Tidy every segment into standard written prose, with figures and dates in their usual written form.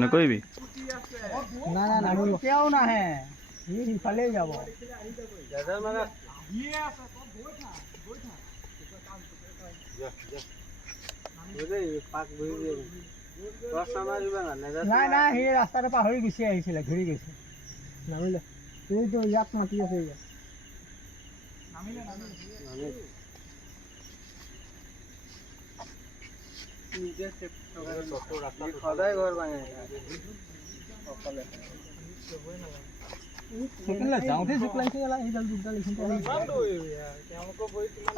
নকৰিবি কেতিয়াও নাহে সি সিফালেই যাব নাই নাই সি ৰাস্তাটো পাহৰি গুচি আহিছিলে ঘূৰি গৈছে নামিলে এইটো ইয়াত মাতি আছে ইয়াত সদায় ঘৰ ভাঙে যাওঁতে জোকলাইছে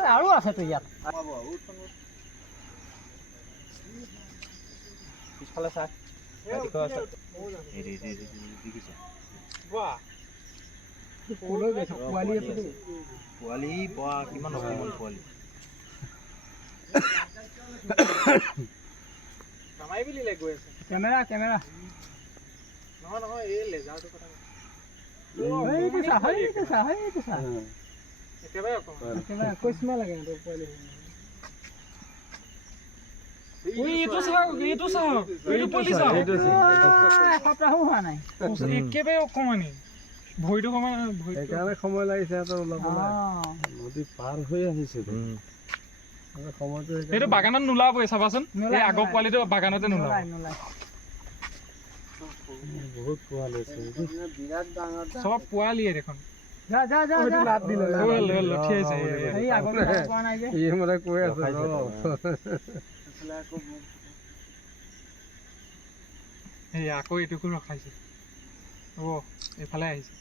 আৰু আছেতো ইয়াত পিছফালে চাই পোৱালি কিমান অকমান পোৱালি কেমেৰা কেমেৰা নহয় নহয় এই লেজাৰটো কথা ভৰিটো সেইকাৰণে সময় লাগিছে নদী পাৰ হৈ আহিছে সময়টো বাগানত নোলাবই চাবাচোন আগৰ পোৱালিটো বাগানতে নোলাব বহুত পোৱালি আছে বিৰাট ডাঙৰ সব পোৱালিয়ে দেখোন যা যা যা যা লাত দিলে লঠি আছে এই আগৰ পোৱা নাই যে এই মানে কৈ আছে এই আকৌ এটুকু ৰখাইছে ও এফালে আহিছে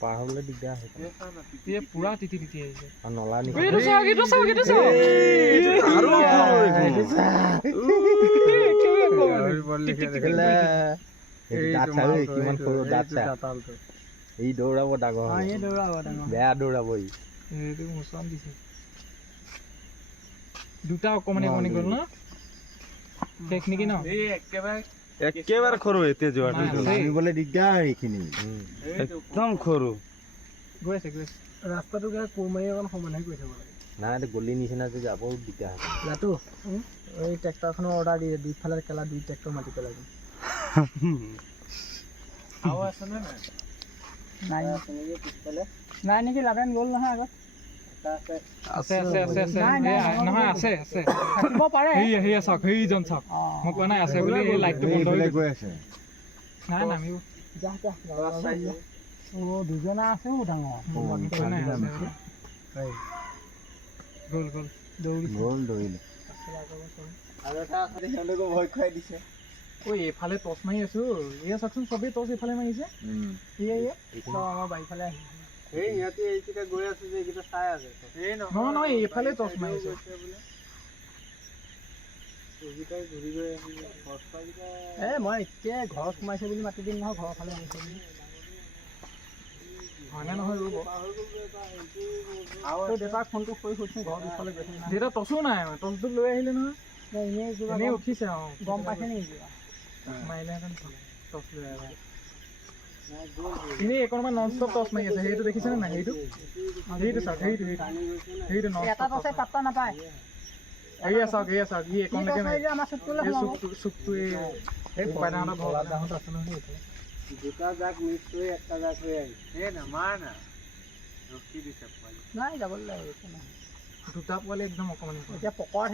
পাৰ হ'লে দিগদাৰ হৈছে এই পুৰা তিতি তিতি আহিছে আৰু নলা নিকি এইটো চাও আৰু কিমান সৰু দাঁত এই দৌৰাব ডাঙৰ বেয়া দৌৰাব এইটো মোচন দিছে দুটা অকমানি অকমানি গ'ল ন টেকনিকি ন এই একেবাৰে সৰু এতিয়া যোৱাটো নামিবলৈ দিগদাৰ এইখিনি একদম সৰু গৈ আছে ৰাস্তাটো কোৰমাৰি অকণ সমানে গৈ থাকিব লাগে নাই এইটো গলি নিচিনা যে যাব দিগদাৰ আছে লাটু এই ট্ৰেক্টৰখনৰ অৰ্ডাৰ দিয়ে দুইফালে কেলা দুই ট্ৰেক্টৰ মাতি পেলাই আৰু আছে নে নাই নাই নেকি লাগান গ'ল নহয় আগত আছে আছে আছে আছে নহয় আছে আছে থাকিব পাৰে হেই চাওক হেইজন চাওক মই কোৱা নাই আছে বুলি এই লাইটটো বন্ধ হৈ গৈ আছে নাই নামিব যা যা ও দুজনা আছে ও ডাঙৰ গ'ল গ'ল দৌৰিলে আৰু এটা আছে হেণ্ডকো ভয় খুৱাই দিছে ঐ এফালে টচ মাৰি আছো এয়া চাওকচোন চবেই টচ এফালে মাৰিছে এয়া আমাৰ বাইফালে আহিছে এই ইহঁতে এইকেইটা গৈ আছে যে এইকেইটা চাই আছে এই নহয় নহয় এইফালে টচ মাৰিছে এইকেইটাই ঘূৰি গৈ আছে মই এতিয়া ঘৰত সোমাইছে বুলি মাতি দিম নহয় ঘৰৰ ফালে আহিছে বুলি হয়নে নহয় ৰ'ব আৰু দেউতাক ফোনটো কৰি সুধছোন ঘৰৰ পিছফালে গৈছে দেউতা টচো নাই টচটো লৈ আহিলে নহয় এনেই উঠিছে গম পাইছে নেকি মাৰিলেহেঁতেন টচ লৈ আহে এনেই এইকণমান নন ষ্টপ টচ মাৰি আছে সেইটো দেখিছেনে নাই সেইটো চাওক সেইটো নন ষ্টপ পাত্তা নাপায় এয়া চাওক ই এইকণলৈকে চুকটো এই বাইদেউহঁতৰ ঘৰ দাদাহঁত আছে নহয় দুটা জাক মিছ কৰি একটা জাক হৈ আহিছে নামাৰ না ৰখি দিছে পোৱালি নাই যাবলৈ লাগে দুটা পোৱালি একদম অকণমান এতিয়া পকৰ